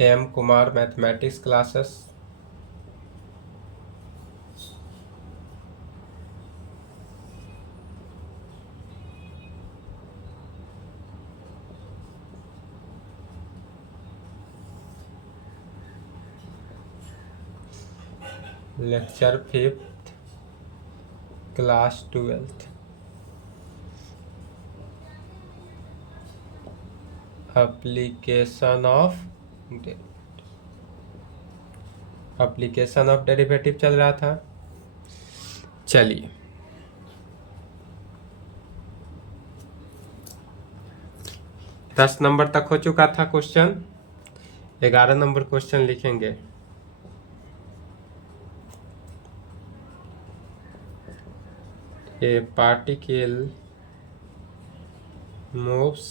M Kumar mathematics classes. Lecture 5th, class 12th। Application of derivative चल रहा था। चलिए, दस नंबर तक हो चुका था क्वेश्चन। 11 नंबर क्वेश्चन लिखेंगे। ए particle moves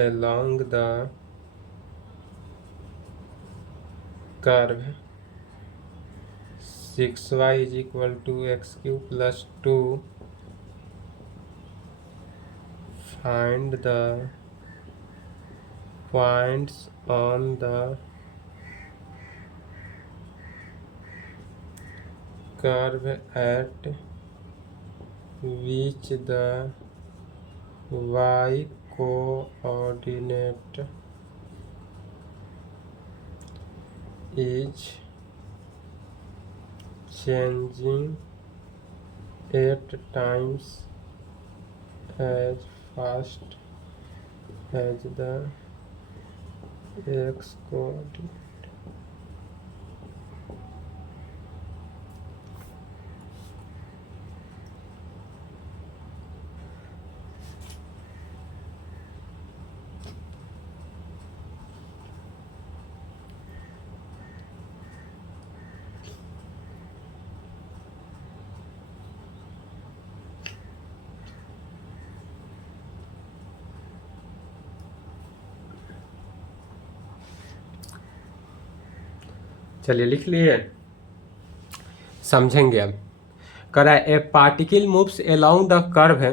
along the curve 6y is equal to x cube plus 2. Find the points on the curve at which the y coordinate is changing 8 times as fast as the x coordinate. चलिए लिख लिए, समझेंगे अब। कह रहा है ए particle moves along the curve है।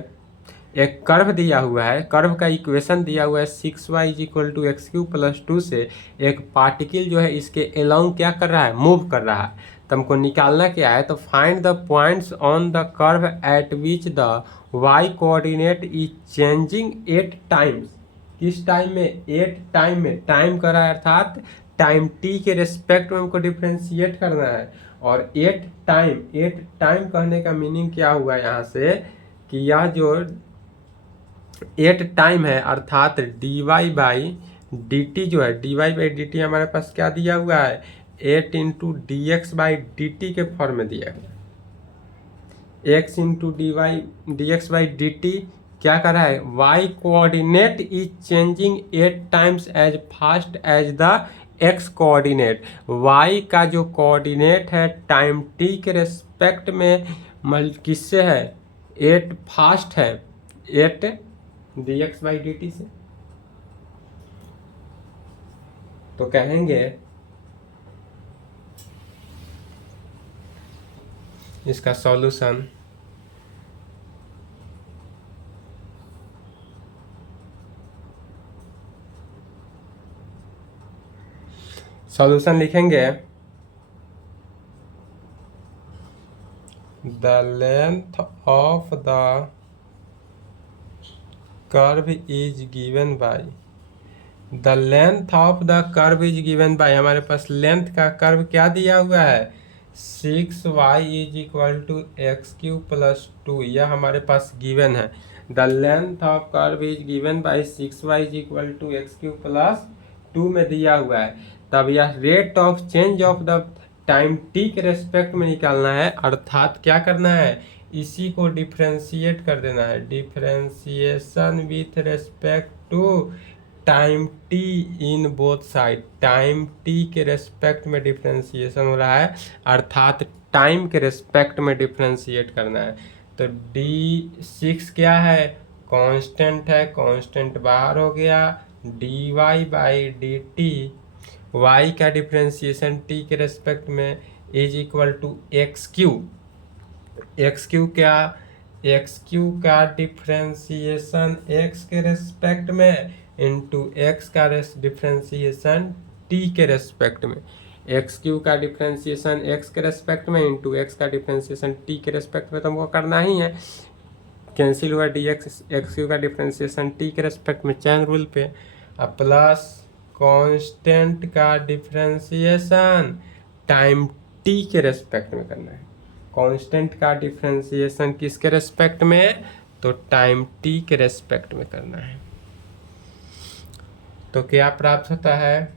एक कर्व दिया हुआ है, कर्व का इक्वेशन दिया हुआ है 6y is equal to x Q plus 2 से एक पार्टिकल जो है इसके अलोंग क्या कर रहा है, मूव कर रहा है। तो हमको निकालना क्या है, तो find the points on the curve at which the y coordinate is changing 8 times. किस टाइम में, 8 टाइम में। टाइम कर रहा है अर्थात टाइम t के रेस्पेक्ट में हमको डिफ्रेंशिएट करना है। और 8 टाइम कहने का मीनिंग क्या हुआ यहाँ से कि यह जो 8 टाइम है अर्थात dy बाई dt जो है, dy बाई dt हमारे पास क्या दिया हुआ है, 8 into d x by d t के फॉर्म में दिया गया। x into d x by d t क्या कर रहा है, y coordinate is changing 8 times as fast as the x coordinate. y का जो कोऑर्डिनेट है टाइम t के रेस्पेक्ट में किससे है, 8 फास्ट है, 8 D x by d T से। तो कहेंगे इसका सॉल्यूशन लिखेंगे the length of the curve is given bye, the length of the curve is given bye, हमारे पास लेंथ का कर्व क्या दिया हुआ है, 6y is equal to x Q plus 2, यह हमारे पास गिवन है। The length of curve is given by 6y is equal to x Q plus 2 में दिया हुआ है। तब यह rate of change of the time t के रेस्पेक्ट में निकालना है, अर्थात क्या करना है, इसी को डिफ्रेंशिएट कर देना है। Differentiation with respect to time t in both side, time t के रेस्पेक्ट में डिफ्रेंशिएशन हो रहा है अर्थात टाइम के रेस्पेक्ट में डिफ्रेंशिएट करना है। तो d6 क्या है, कांस्टेंट है, कांस्टेंट बाहर हो गया, dy by d t, y का डिफ्रेंशिएशन t के रेस्पेक्ट में is equal to x cube. X cube क्या, एक्स क्यू का डिफ्रेंसिएशन एक्स के रेस्पेक्ट में इंटू एक्स का डिफ्रेंसिएशन टी के रेस्पेक्ट में, एक्स क्यू का डिफ्रेंसिएशन एक्स के रेस्पेक्ट में इंटू एक्स का डिफ्रेंसिएशन टी के रेस्पेक्ट में, तो हमको करना ही है। कैंसिल हुआ डी एक्स एक्स क्यू का डिफ्रेंसिएशन टी के रेस्पेक्ट में चैन रूल पे, अब प्लस कांस्टेंट का डिफ्रेंसिएशन टाइम टी के रेस्पेक्ट में करना है। कांस्टेंट का डिफ्रेंसिएशन किसके रेस्पेक्ट में, तो टाइम टी के रेस्पेक्ट में करना है। तो क्या प्राप्त होता है,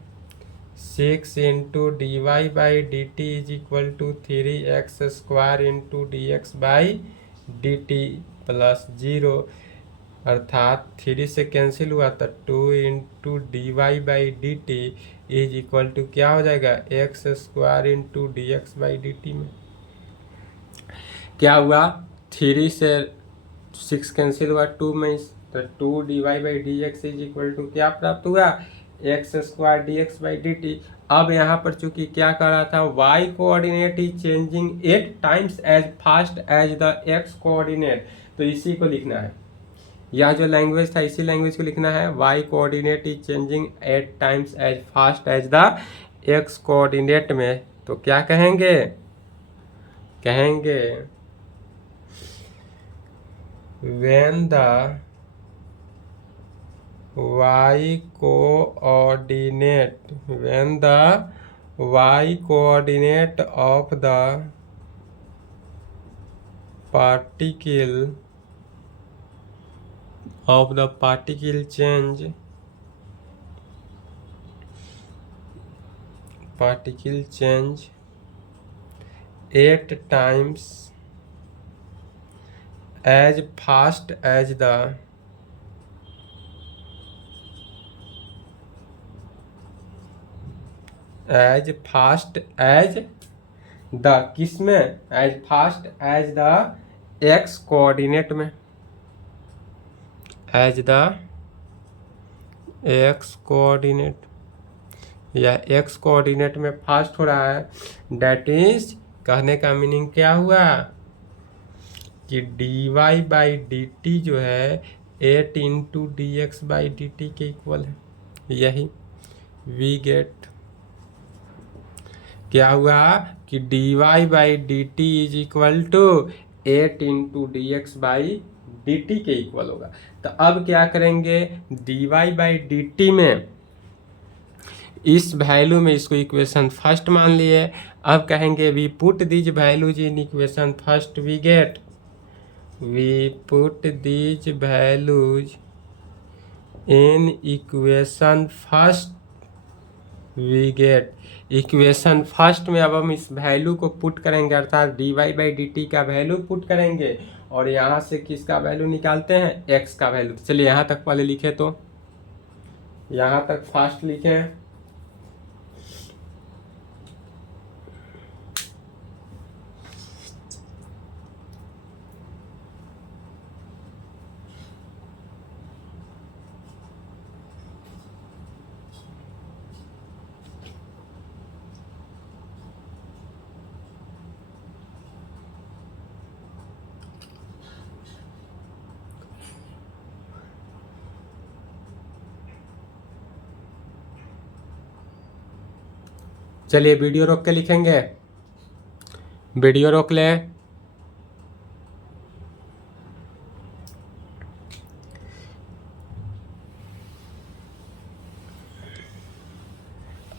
6 into d y by d t is equal to 3x² into d x by d t plus 0, अर्थात 3 से कैंसिल हुआ तो 2 into d y by d t is equal to क्या हो जाएगा, x² into d x by d t में क्या हुआ, 3 से 6 कैंसिल हुआ 2 में, तो 2 d y by d x is equal to क्या प्राप्त हुआ, x² d x by d t. अब यहाँ पर चूंकि क्या कर रहा था, y coordinate is changing 8 times as fast as the x coordinate, तो इसी को लिखना है। यह जो लैंग्वेज था इसी लैंग्वेज को लिखना है, y coordinate is changing 8 times as fast as the x coordinate में, तो क्या कहेंगे, when the y coordinate of the particle change 8 times as fast as the किसमें, as fast as the x coordinate में, as the x coordinate या x coordinate में fast हो रहा है, डेट इज कहने का मीनिंग क्या हुआ कि d y by d t जो है 8 into d x by d t के इक्वल है। यही वी गेट क्या हुआ कि d y by d t is equal to 8 into d x by d t के इक्वल होगा। तो अब क्या करेंगे, d y by d t में इस वैल्यू में इसको इक्वेशन फर्स्ट मान लिए, अब कहेंगे we put these values in equation first, we put these values in equation first, we get equation first में अब हम इस वैल्यू को पुट करेंगे, अर्थात d y by d t का वैल्यू पुट करेंगे और यहाँ से किसका वैल्यू निकालते हैं, एक्स का वैल्यू। चलिए यहाँ तक पहले लिखे, तो यहाँ तक फास्ट लिखे, चलिए वीडियो रोक के लिखेंगे, वीडियो रोक ले।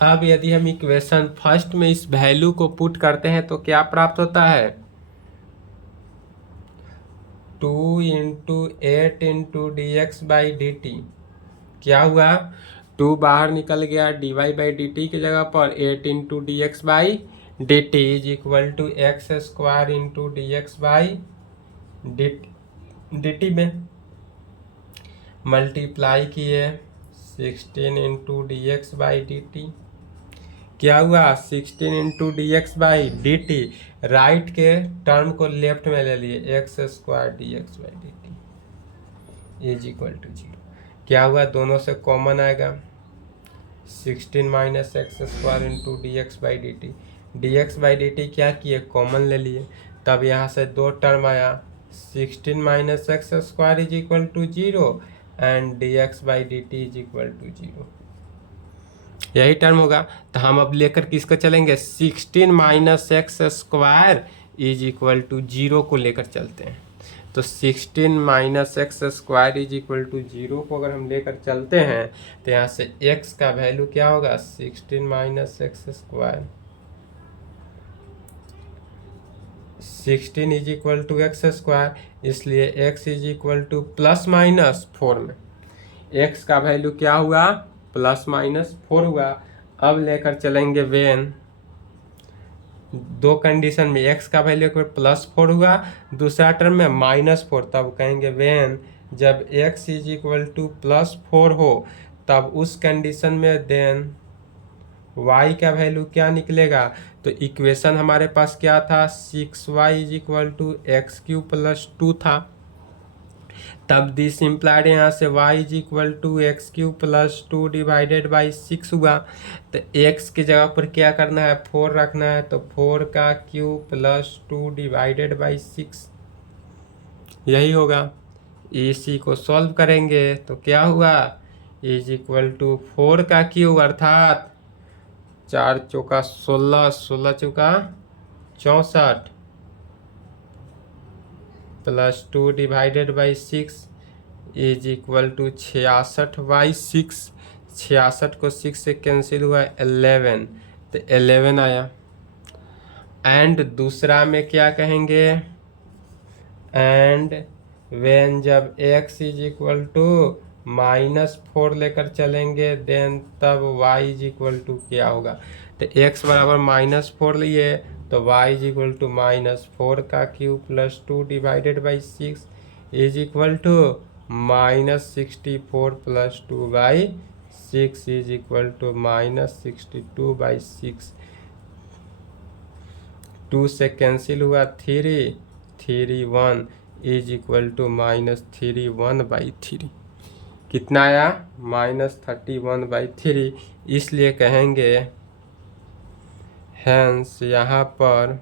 अब यदि हम इक्वेशन फर्स्ट में इस वैल्यू को पुट करते हैं तो क्या प्राप्त होता है, 2 into 8 into d x by d t, क्या हुआ 2 बाहर निकल गया, d y by d t की जगह पर 8 into d x by d t is equal to x² into d x by d t में मल्टीप्लाई किए 16 into d x by d t, क्या हुआ 16 into d x by d t, right के term को left में ले लिए, x² d x by d t is equal to 0, क्या हुआ दोनों से कॉमन आएगा 16 minus x² into d x by d x by d t क्या किए कॉमन ले लिए, तब यहाँ से 2 टर्म आया 16 minus x square is equal to 0 and d x by d t is equal to 0, यही टर्म होगा। तो हम अब लेकर किसको चलेंगे, 16 minus x square is equal to 0 को लेकर चलते हैं। तो 16 minus x square is equal to 0 को अगर हम लेकर चलते हैं तो यहाँ से x का वैल्यू क्या होगा, 16 minus x square, 16 is equal to x square, इसलिए x is equal to plus minus 4 में x का वैल्यू क्या हुआ, प्लस माइनस 4 हुआ। अब लेकर चलेंगे वेन, दो कंडीशन में x का वैल्यू एक बार प्लस 4 हुआ, दूसरा टर्म में माइनस 4, तब कहेंगे वेन जब x is equal to plus 4 हो तब उस कंडीशन में देन y का वैल्यू क्या निकलेगा। तो इक्वेशन हमारे पास क्या था, 6y is equal to x cube plus 2 था, तब दिस इम्प्लाइड यहाँ से y is equal to x cube plus 2 divided by 6 हुआ। तो x की जगह पर क्या करना है, 4 रखना है, तो 4 का क्यूब प्लस 2 डिवाइडेड बाई 6 यही होगा। इसी को सॉल्व करेंगे तो क्या हुआ, इज इक्वल टू 4 का क्यूब अर्थात 4 चौका 16, 16 चौका 64 plus 2 divided by 6 is equal to 66 by 6, 66 को 6 से कैंसिल हुआ 11, तो 11 आया। एंड दूसरा में क्या कहेंगे, एंड वेन जब x इज इक्वल टू -4 लेकर चलेंगे देन तब y इज इक्वल टू क्या होगा। तो x बराबर -4 लिए तो y इज इक्वल टू -4 का cube plus 2 divided by 6 is equal to -64 plus 2 by 6 is equal to -62 by 6, 2 से कैंसिल हुआ 3, 3 1 इज इक्वल टू -31 बाई 3, कितना आया, -31 बाई 3। इसलिए कहेंगे हैंस यहाँ पर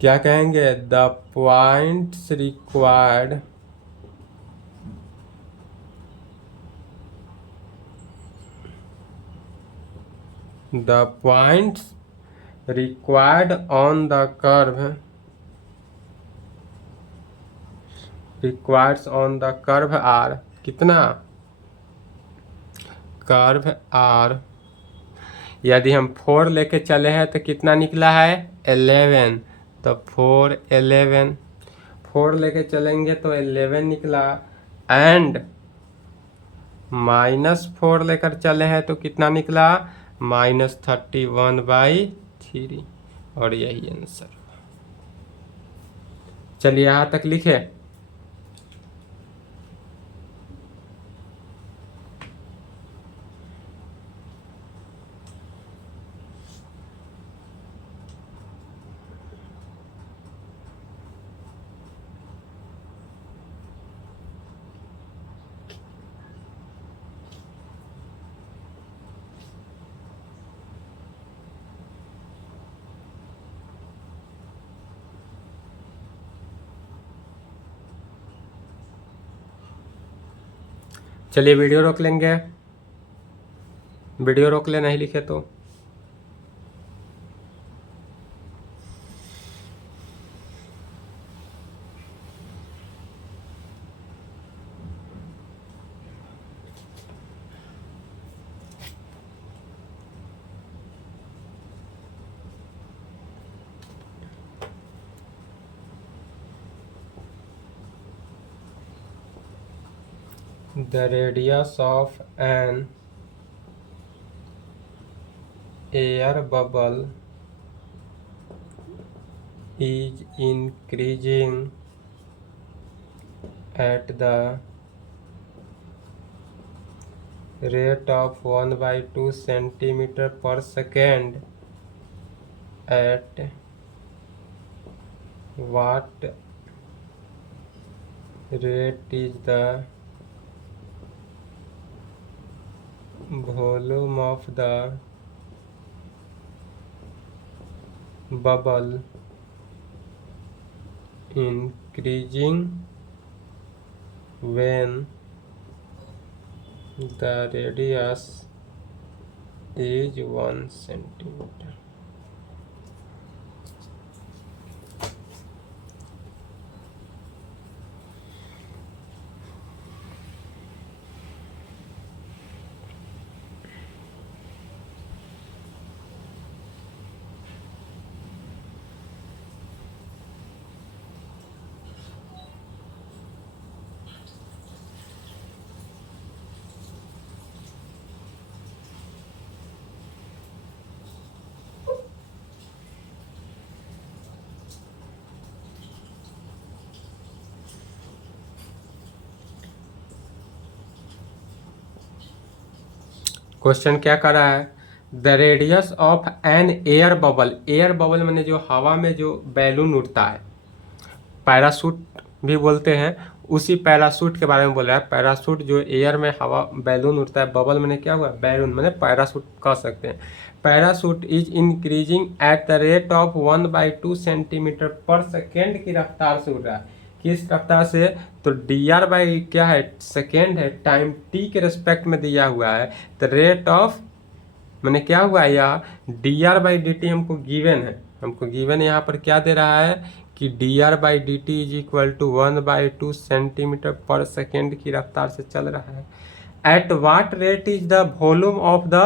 क्या कहेंगे, the points required on the curve are, कितना, कर्व आर, यदि हम 4 लेके चले हैं तो कितना निकला है 11, तो 4 11, 4 लेके चलेंगे तो 11 निकला, एंड -4 लेकर चले हैं तो कितना निकला, -31 बाई 3, और यही आंसर। चलिए यहाँ तक लिखे। चलिए वीडियो रोक लेंगे, वीडियो रोक ले, नहीं लिखे तो। The radius of an air bubble is increasing at the rate of 1/2 centimeter per second. At what rate is the volume of the bubble इंक्रीजिंग when the radius is 1 centimeter. Question क्या कर रहा है, the radius of an air bubble, air bubble मैंने जो हवा में जो बैलून उड़ता है, पैराशूट भी बोलते हैं, उसी पैराशूट के बारे में बोल रहा है। पैराशूट जो एयर में हवा बैलून उड़ता है, बबल मैंने क्या हुआ, बैलून मैंने पैराशूट कह सकते हैं। Parachute is increasing at the rate of 1/2 centimetre पर सेकेंड की रफ्तार से उड़ रहा है। किस रफ्तार से, तो dr बाई क्या है, सेकेंड है, टाइम t के रेस्पेक्ट में दिया हुआ है। द रेट ऑफ मैंने क्या हुआ, यह dr/dt हमको गिवन है, हमको गिवन यहाँ पर क्या दे रहा है कि dr/dt is equal to 1/2 centimetre पर सेकेंड की रफ्तार से चल रहा है। At what rate is the volume of the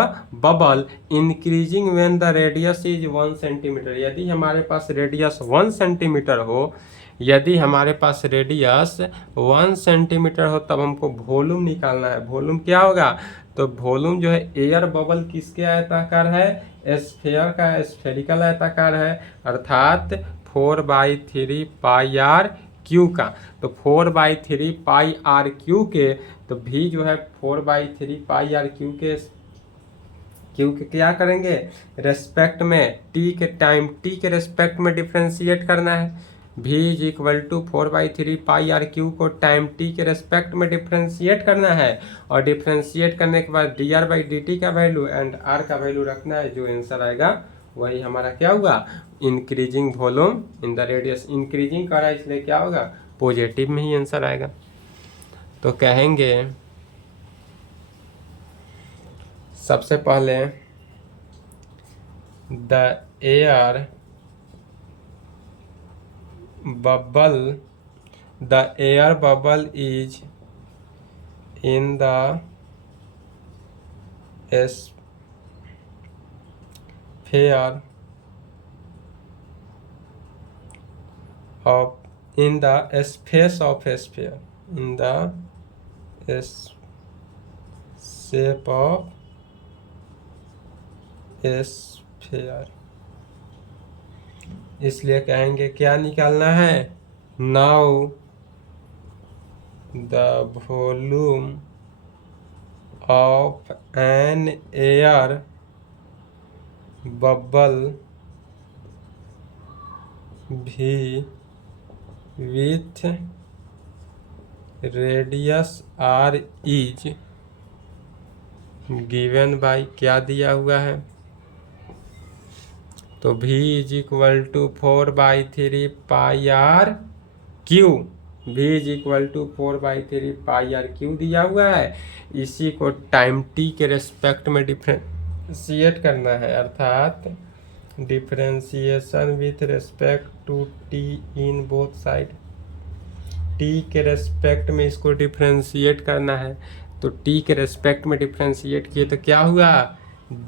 bubble increasing when the radius is 1 centimetre. यदि हमारे पास रेडियस 1 सेंटीमीटर हो, यदि हमारे पास रेडियस 1 सेंटीमीटर हो, तब हमको वॉल्यूम निकालना है। वॉल्यूम क्या होगा, तो वॉल्यूम जो है एयर बबल किसके आयताकार है, स्फीयर का, स्फेरिकल आयताकार है, अर्थात 4/3 पाई आर क्यू का। तो 4/3 पाई आर क्यू के, तो भी जो है 4/3 पाई आर क्यू के क्या करेंगे, रेस्पेक्ट में टी के टाइम टी के रेस्पेक्ट में डिफ्रेंशिएट करना है। v is equal to 4/3 pi r cube को टाइम t के रेस्पेक्ट में डिफ्रेंशिएट करना है, और डिफ्रेंशिएट करने के बाद dr/dt का वैल्यू एंड r का वैल्यू रखना है। जो आंसर आएगा वही हमारा क्या होगा, increasing volume in the radius. Increasing कर रहा है इसलिए क्या होगा, पॉजिटिव में ही आंसर आएगा। तो कहेंगे सबसे पहले the air bubble is in the sphere of in the space of a sphere, in the shape of a sphere। इसलिए कहेंगे क्या निकालना है, now the volume of an air bubble भी with radius r is given by क्या दिया हुआ है, तो v is equal to 4/3 pi r cube, v is equal to 4/3 pi r cube दिया हुआ है। इसी को टाइम t के रेस्पेक्ट में डिफ्रेंशिएट करना है, अर्थात differentiation with respect to t in both side. t के रेस्पेक्ट में इसको डिफ्रेंशिएट करना है, तो t के रेस्पेक्ट में डिफ्रेंशिएट किए तो क्या हुआ,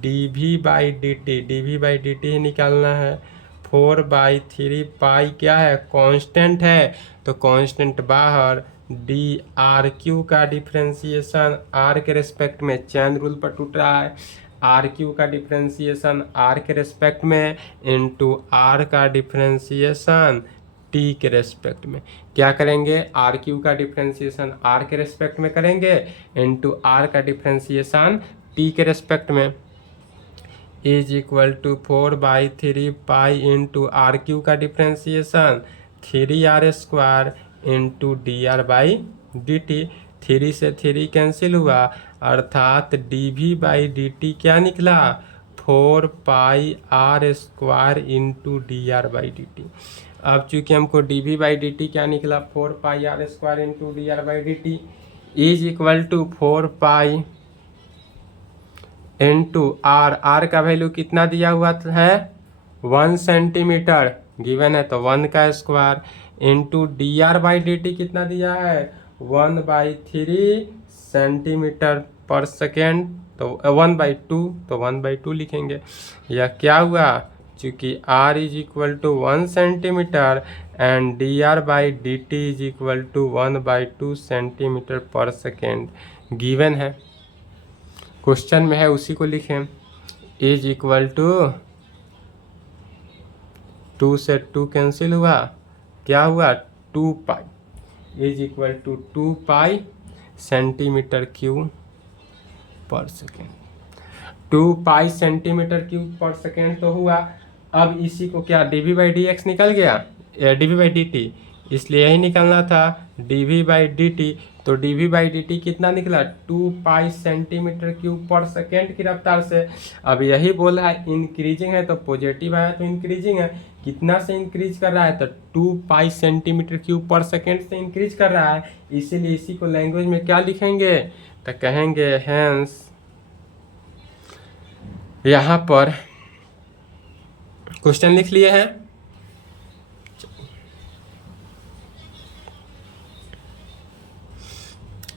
dv/dt ही निकालना है। 4/3 पाई क्या है, कांस्टेंट है, तो कांस्टेंट बाहर, dr/q का डिफ्रेंशिएशन r के रेस्पेक्ट में, चैन रूल पर टूट रहा है, r/q का डिफ्रेंशिएशन r के रेस्पेक्ट में इनटू r का डिफ्रेंशिएशन t के रेस्पेक्ट में। क्या करेंगे, r/q का डिफ्रेंशिएशन r के रेस्पेक्ट में करेंगे इनटू r का डिफ्रेंशिएशन t के रेस्पेक्ट में, is equal to 4/3 pi into r/q का डिफ्रेंशिएशन 3r² इंटू dr/dt। 3 से 3 कैंसिल हुआ, अर्थात dv/dt क्या निकला, 4πr² इंटू dr/dt। अब चूंकि हमको dv/dt क्या निकला 4πr² into dr/dt is equal to 4π into r का वैल्यू कितना दिया हुआ है 1 सेंटीमीटर गिवन है तो 1 का स्क्वायर इंटू dr/dt कितना दिया है 1/3 सेंटीमीटर पर सेकेंड तो 1/2 तो 1/2 लिखेंगे। यह क्या हुआ चूँकि r is equal to 1 centimetre and dr/dt is equal to 1/2 centimetre पर सेकेंड गिवन है, क्वेश्चन में है उसी को लिखें। इज इक्वल टू 2 से 2 कैंसिल हुआ क्या हुआ 2π is equal to 2π centimetre cube पर सेकेंड। 2π सेंटीमीटर क्यूब पर सेकेंड तो हुआ। अब इसी को क्या dv/dx निकल गया dv/dt, इसलिए यही निकलना था dv/dt। तो dv/dt कितना निकला 2π सेंटीमीटर क्यूब पर सेकेंड की रफ्तार से। अब यही बोला है इंक्रीजिंग है तो पॉजिटिव आया तो इंक्रीजिंग है, कितना से इंक्रीज कर रहा है तो 2π सेंटीमीटर क्यूब पर सेकेंड से इंक्रीज कर रहा है, इसीलिए इसी को लैंग्वेज में क्या लिखेंगे तो कहेंगे हेंस। यहाँ पर क्वेश्चन लिख लिए हैं,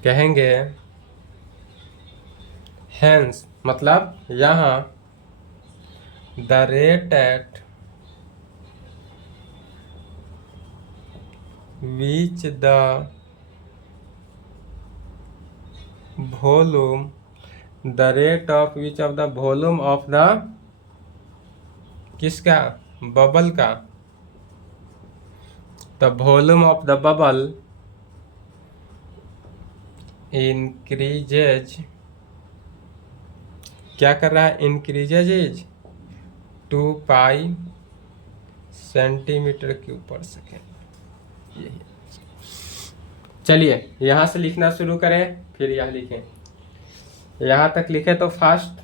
कहेंगे हेंस मतलब यहाँ the rate at which the volume the rate of which of the volume of the किसका बबल का, the volume of the bubble increases क्या कर रहा है इंक्रीजेज इज 2π सेंटीमीटर क्यूब पर सेकेंड। यही चलिए यहाँ से लिखना शुरू करें फिर यह लिखें, यहाँ तक लिखे तो फास्ट।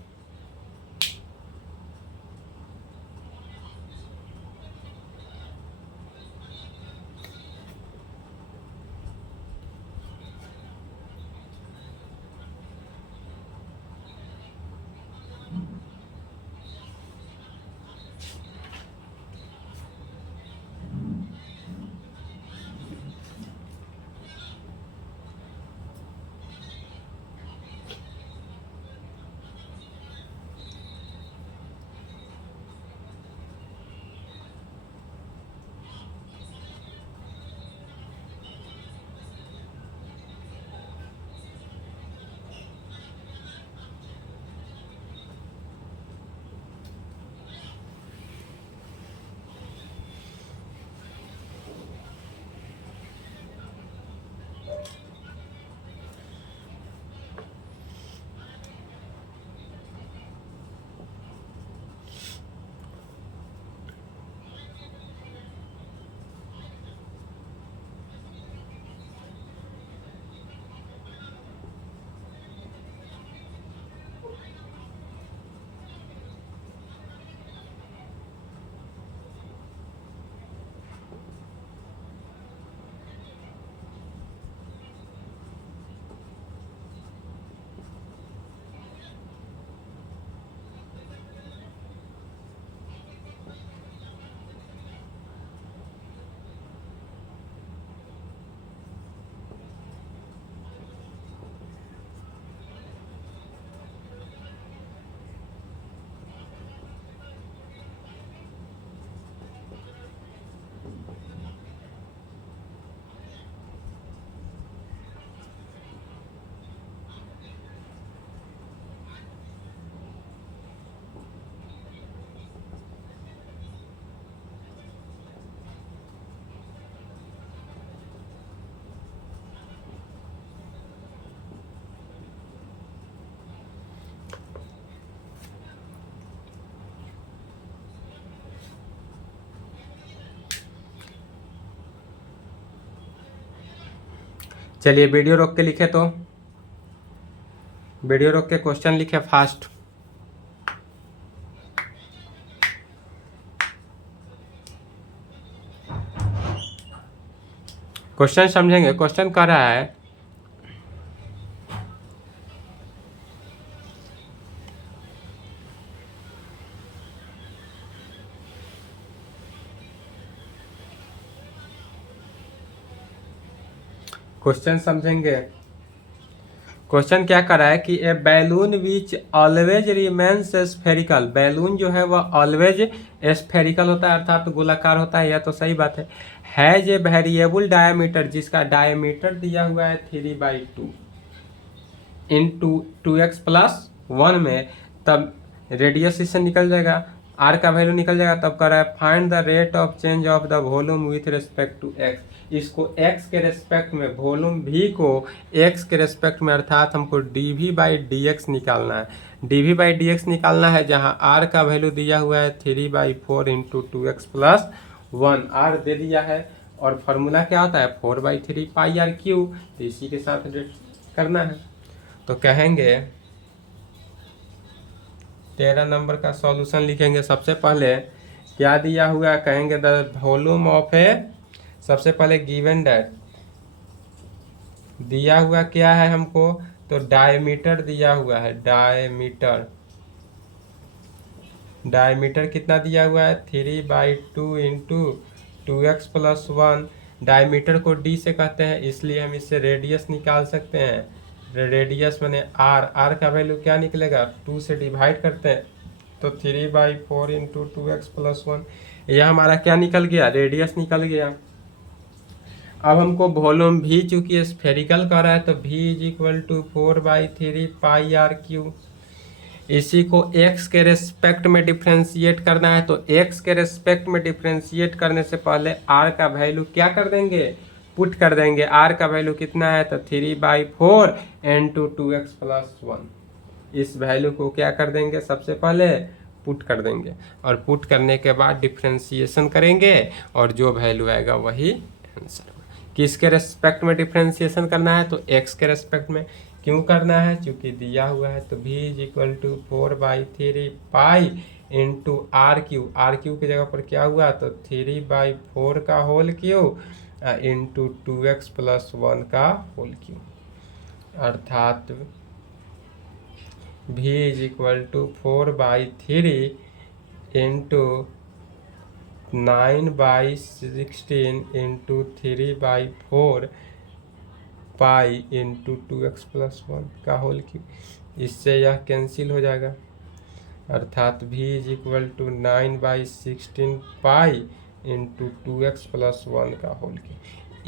चलिए वीडियो रोक के लिखे तो वीडियो रोक के क्वेश्चन लिखे फास्ट। क्वेश्चन समझेंगे। क्वेश्चन कह रहा है क्वेश्चन समझेंगे। क्वेश्चन क्या कर रहा है कि a balloon which always remains spherical, balloon जो है वह ऑलवेज स्फेरिकल होता है अर्थात तो गोलाकार होता है, यह तो सही बात है। हैज ए वेरिएबल डायमीटर, जिसका डायमीटर दिया हुआ है 3/2 इंटू 2x+1 में, तब रेडियस इससे निकल जाएगा, आर का वैल्यू निकल जाएगा। तब कर रहा है find the rate of change of the volume with respect to x. इसको x के रेस्पेक्ट में, वॉल्यूम v को x के रेस्पेक्ट में, अर्थात हमको dv/dx निकालना है। dv/dx निकालना है जहाँ r का वैल्यू दिया हुआ है 3/4 इंटू 2x+1, r दे दिया है और फॉर्मूला क्या होता है 4/3 पाई आर क्यू। तो इसी के साथ करना है। तो कहेंगे 13 नंबर का सॉल्यूशन लिखेंगे। सबसे पहले क्या दिया हुआ है, कहेंगे द वॉल्यूम ऑफ ए, सबसे पहले गिवन दैट दिया हुआ क्या है हमको, तो डायमीटर दिया हुआ है, डायमीटर कितना दिया हुआ है 3/2 इंटू 2x+1। डायमीटर को d से कहते हैं, इसलिए हम इससे रेडियस निकाल सकते हैं। रेडियस मैंने r का वैल्यू क्या निकलेगा, 2 से डिवाइड करते हैं तो 3/4 इंटू 2x+1, यह हमारा क्या निकल गया, रेडियस निकल गया। अब हमको वॉल्यूम भी चूंकि स्फेरिकल का रहा है तो v 4/3 पाई आर क्यू। इसी को x के रेस्पेक्ट में डिफ्रेंशिएट करना है, तो x के रेस्पेक्ट में डिफ्रेंशिएट करने से पहले r का वैल्यू क्या कर देंगे, पुट कर देंगे। r का वैल्यू कितना है, तो 3/4 इंटू 2x+1। इस वैल्यू को क्या कर देंगे, सबसे पहले पुट कर देंगे और पुट करने के बाद डिफ्रेंशिएशन करेंगे और जो वैल्यू आएगा वही आंसर होगा। किसके रेस्पेक्ट में डिफ्रेंशिएशन करना है, तो x के रेस्पेक्ट में। क्यों करना है, क्योंकि दिया हुआ है। तो v 4/3 pi into r cube की जगह पर क्या हुआ, तो 3/4 का होल क्यू इंटू 2x+1 का होल क्यू, अर्थात v 4/3 इंटू 9/16 इंटू 3/4 पाई इंटू 2x+1 का होल क्यू। इससे यह कैंसिल हो जाएगा, अर्थात v 9/16 पाई इंटू 2x+1 का होल क्यू।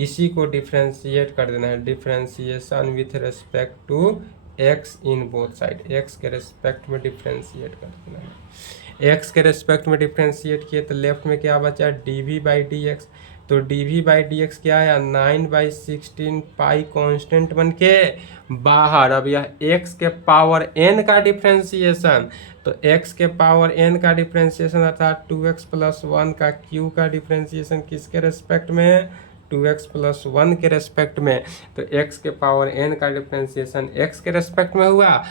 इसी को डिफ्रेंशिएट कर देना है, differentiation with respect to x in both side, x के रेस्पेक्ट में डिफ्रेंशिएट कर देना है। x के रेस्पेक्ट में डिफ्रेंशिएट किए तो लेफ्ट में क्या बचा, dv/dx। तो dv/dx क्या है, 9/16 पाई कांस्टेंट बन के बाहर। अब यह x के पावर n का डिफ्रेंशिएशन, तो x के पावर n का डिफ्रेंशिएशन अर्थात 2x+1 का q का डिफ्रेंशिएशन किसके रेस्पेक्ट में है, 2x+1 के रेस्पेक्ट में। तो x के पावर n का डिफ्रेंशिएशन x के रेस्पेक्ट में हुआ,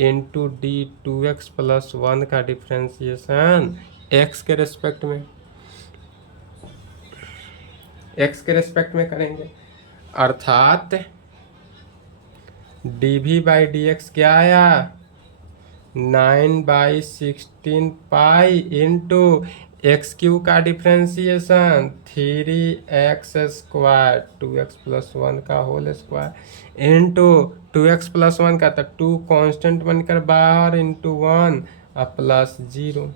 इंटू डी 2x+1 का डिफ्रेंशिएशन x के रेस्पेक्ट में, x के रेस्पेक्ट में करेंगे। अर्थात dv/dx क्या आया, 9/16 पाई इंटू x³ का डिफ्रेंशिएशन 3x² 2x+1 का होल स्क्वायर इंटू 2x+1 का, तो 2 कांस्टेंट बनकर बाहर इंटू 1 प्लस 0,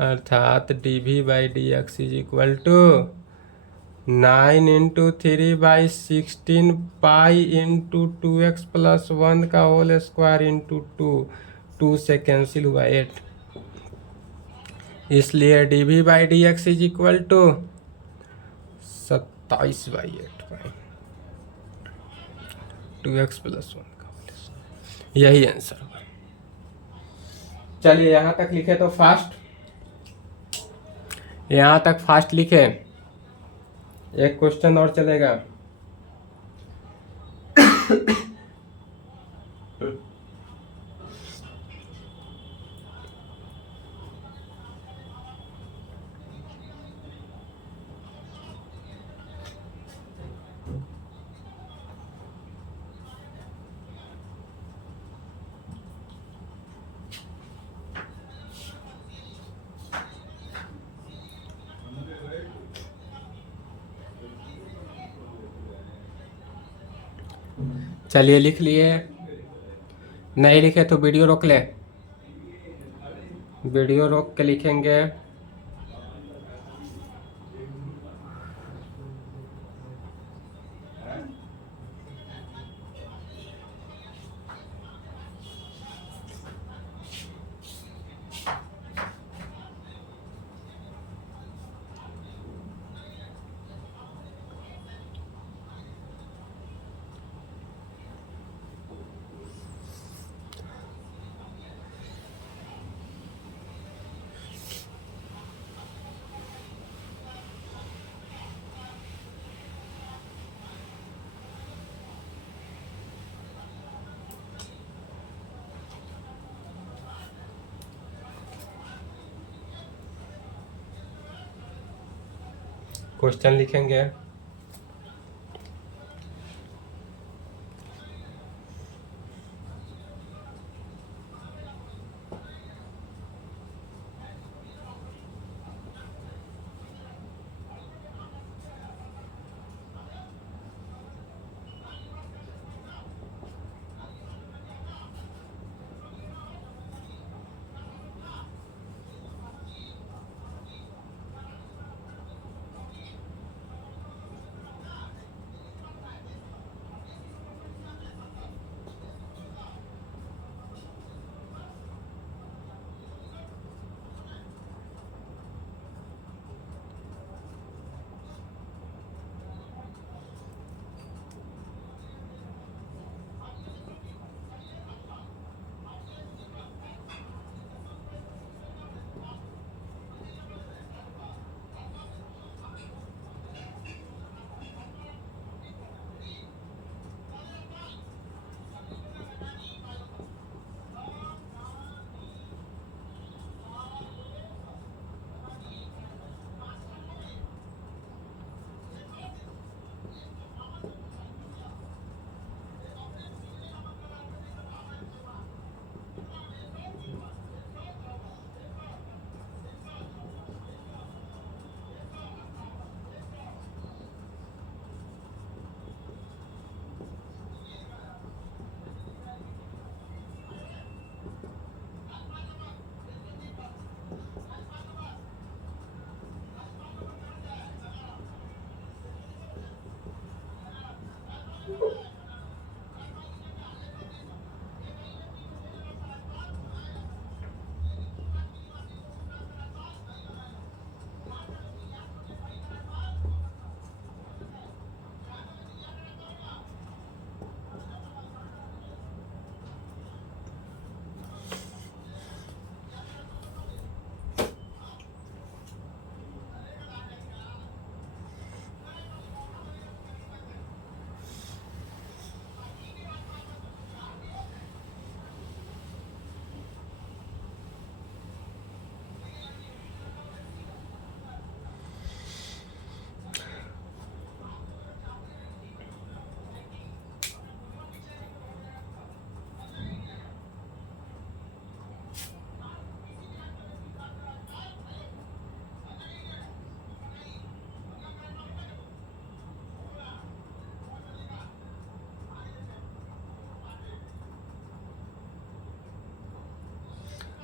अर्थात dv/dx is equal to 9 into 3/16 pi into 2x+1 का होल स्क्वायर इंटू 2 से कैंसिल हुआ 8, इसलिए dv/dx is equal to 27/8 pi 2x+1 का होल स्क्वायर, यही आंसर होगा। चलिए यहाँ तक लिखे तो फास्ट, यहाँ तक फास्ट लिखे। एक क्वेश्चन और चलेगा। चलिए लिख लिए, नहीं लिखे तो वीडियो रोक ले, वीडियो रोक के लिखेंगे। क्वेश्चन लिखेंगे।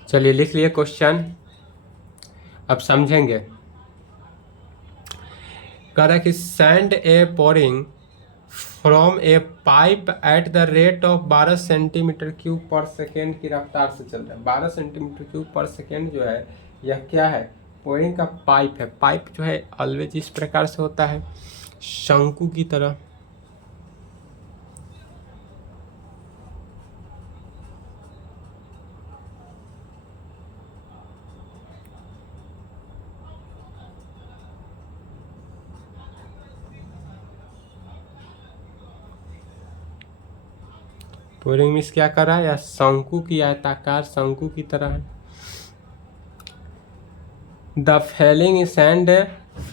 चलिए लिख लिए क्वेश्चन, अब समझेंगे। कह रहा है कि sand A pouring from A pipe at the rate of 12 centimetre cube पर सेकेंड की रफ्तार से चल रहा है। 12 सेंटीमीटर क्यूब पर सेकेंड जो है यह क्या है, पोरिंग का पाइप है। पाइप जो है ऑलवेज इस प्रकार से होता है, शंकु की तरह। पोरिंग मीन्स क्या कर रहा है, या शंकु की आयताकार शंकु की तरह है। The falling sand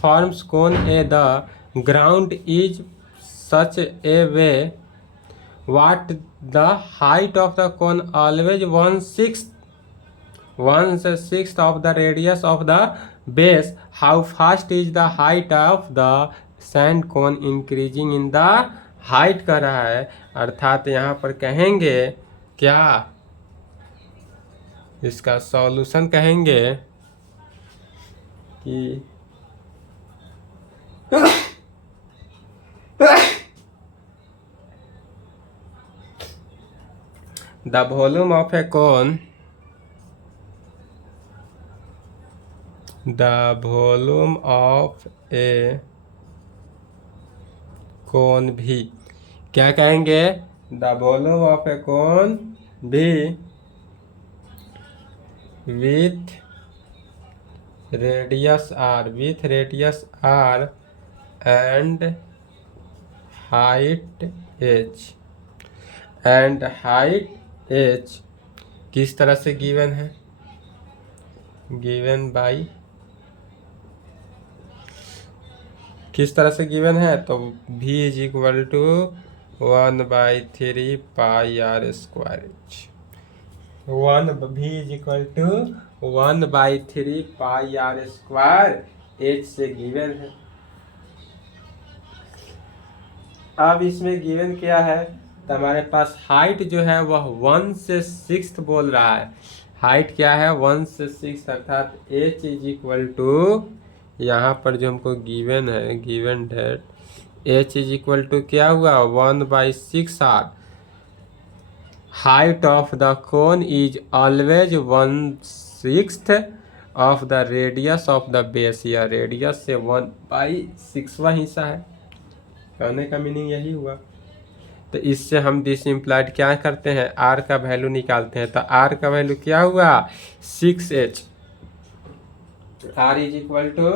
forms cone a the ground is such a way what the height of the cone always 1/6 of the radius of the base. How fast is the height of the sand cone increasing in the height कह रहा है, अर्थात यहाँ पर कहेंगे क्या, इसका solution कहेंगे कि the volume of a cone, the volume of a cone भी, क्या कहेंगे, the volume of a cone भी with radius r and height h किस तरह से गिवन है, गिवन बाई, किस तरह से गिवन है, तो v is equal to 1/3 pi r square h, v is equal to 1/3 pi r square h से गिवन है। अब इसमें गिवन क्या है, तो हमारे पास हाइट जो है वह 1 से 6 बोल रहा है, हाइट क्या है 1 से 6, अर्थात h इज इक्वल टू, यहाँ पर जो हमको गिवन है, given that, h is equal to क्या हुआ 1/6 r, height of the cone is always 1/6 of the radius of the base, या रेडियस से 1/6वां हिस्सा है, कहने का मीनिंग यही हुआ। तो इससे हम दिस इम्प्लाइड क्या करते हैं, r का वैल्यू निकालते हैं, तो r का वैल्यू क्या हुआ 6h, r is equal to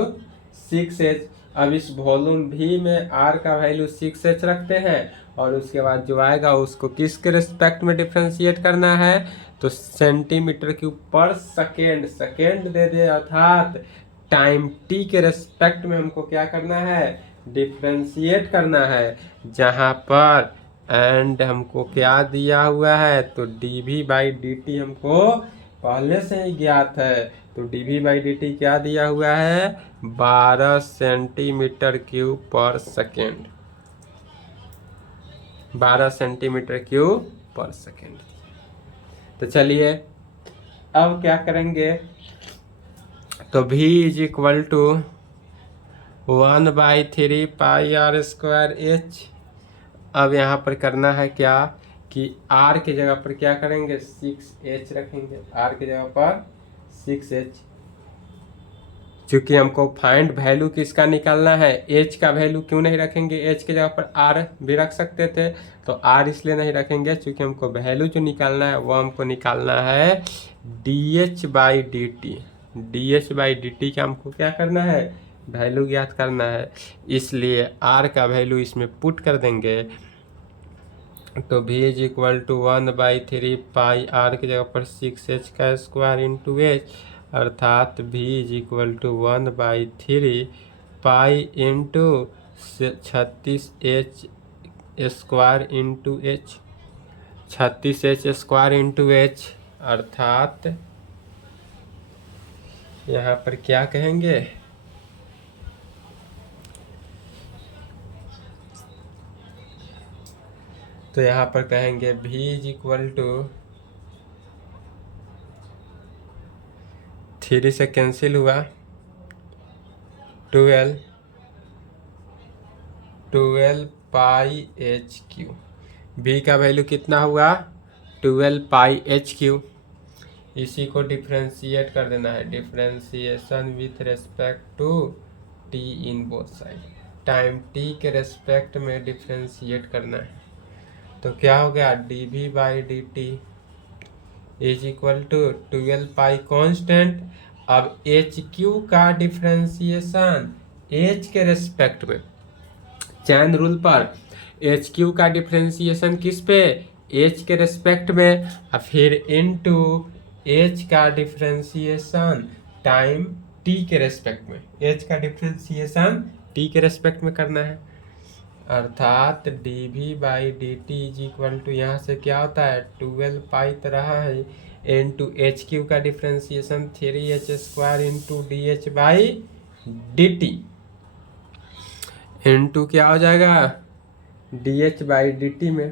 6h। अब इस वॉल्यूम v में r का वैल्यू 6h रखते हैं, और उसके बाद जो आएगा उसको किसके रिस्पेक्ट में डिफ्रेंशिएट करना है, तो सेंटीमीटर क्यूब पर सेकेंड, सेकेंड दे दे, अर्थात टाइम t के रिस्पेक्ट में हमको क्या करना है, डिफ्रेंशिएट करना है, जहाँ पर एंड हमको क्या दिया हुआ है, तो dv/dt हमको पहले से ही ज्ञात है, तो dv/dt क्या दिया हुआ है 12 सेंटीमीटर क्यूब पर सेकेंड, 12 सेंटीमीटर क्यूब पर सेकेंड। तो चलिए अब क्या करेंगे, तो v is equal to 1/3 pi r square h. अब यहाँ पर करना है क्या कि r के जगह पर क्या करेंगे 6h रखेंगे, r के जगह पर 6h, चूंकि हमको फाइंड वैल्यू किसका निकालना है, h का वैल्यू क्यों नहीं रखेंगे, h के जगह पर r भी रख सकते थे, तो r इसलिए नहीं रखेंगे क्योंकि हमको वैल्यू जो निकालना है वो हमको निकालना है dh/dt, dh/dt का हमको क्या करना है, वैल्यू ज्ञात करना है, इसलिए r का वैल्यू इसमें पुट कर देंगे, तो v is equal to 1/3 pi r की जगह पर 6h का स्क्वायर इंटू h, अर्थात v is equal to 1/3 pi into 36h square into h, 36h square into h, अर्थात यहाँ पर क्या कहेंगे, तो यहाँ पर कहेंगे v इज इक्वल टू 3 से कैंसिल हुआ 12 पाई एच क्यू, v का वैल्यू कितना हुआ 12 पाई एच क्यू, इसी को डिफ्रेंशिएट कर देना है, differentiation with respect to t in both side, time t के रेस्पेक्ट में डिफ्रेंशिएट करना है, तो क्या हो गया dv/dt is equal to 12 pi constant. अब एच क्यू का डिफ्रेंशिएशन h के रेस्पेक्ट में, चैन रूल पर एच क्यू का डिफ्रेंशिएशन किस पे, h के रेस्पेक्ट में, और फिर इनटू h का डिफ्रेंशिएशन टाइम t के रेस्पेक्ट में, h का डिफ्रेंशिएशन t के रेस्पेक्ट में करना है, अर्थात dv/dt इज इक्वल टू, यहाँ से क्या होता है 12 पाई तो रहा है, इंटू एच क्यू का differentiation 3h square into dh/dt, into क्या हो जाएगा dH/dt में।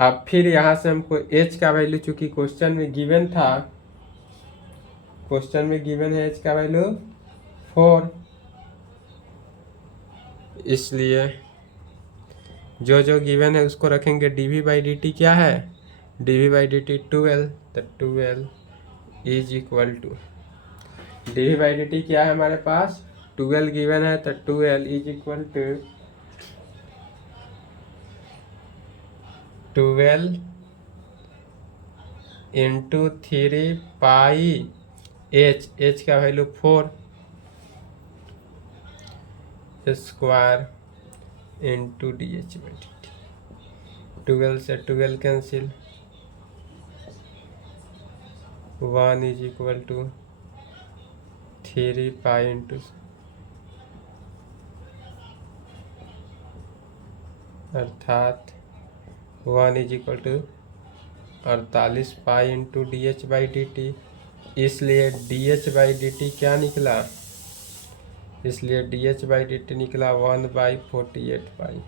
अब फिर यहाँ से हमको h का वैल्यू, चूंकि क्वेश्चन में गिवन था, क्वेश्चन में गिवन है h का वैल्यू 4, इसलिए जो जो गिवन है उसको रखेंगे। dV/dt क्या है, dV/dt 12, तो 12 इज इक्वल टू, dV/dt क्या है हमारे पास, 12 गिवन है, तो 12 is equal to 12 into 3 pi h का वैल्यू 4 स्क्वायर इंटू dH/dt। 12 से 12 cancel, 1 is equal to 3 pi into, अर्थात 1 is equal to 48 pi into dH/dt। इसलिए dH/dt क्या निकला, इसलिए dH/dt निकला 1/48 पाई।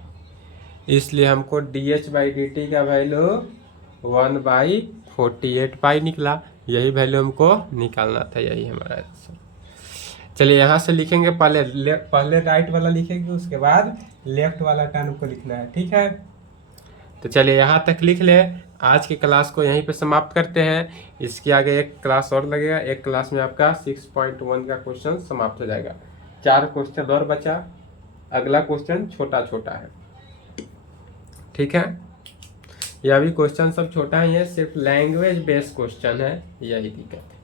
इसलिए हमको dH/dt का वैल्यू 1/48 पाई निकला। यही वैल्यू हमको निकालना था, यही हमारा आंसर। चलिए यहाँ से लिखेंगे, पहले राइट वाला लिखेंगे, उसके बाद लेफ्ट वाला टर्म को लिखना है, ठीक है। तो चलिए यहाँ तक लिख ले। आज की क्लास को यहीं पे समाप्त करते हैं। इसके आगे एक क्लास और लगेगा, एक क्लास में आपका 6.1 का क्वेश्चन समाप्त हो जाएगा। 4 क्वेश्चन और बचा, अगला क्वेश्चन छोटा छोटा है, ठीक है। यह भी क्वेश्चन सब छोटा ही है, सिर्फ लैंग्वेज बेस्ड क्वेश्चन है, यही दिक्कत है।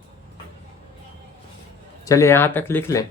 चलिए यहाँ तक लिख लें।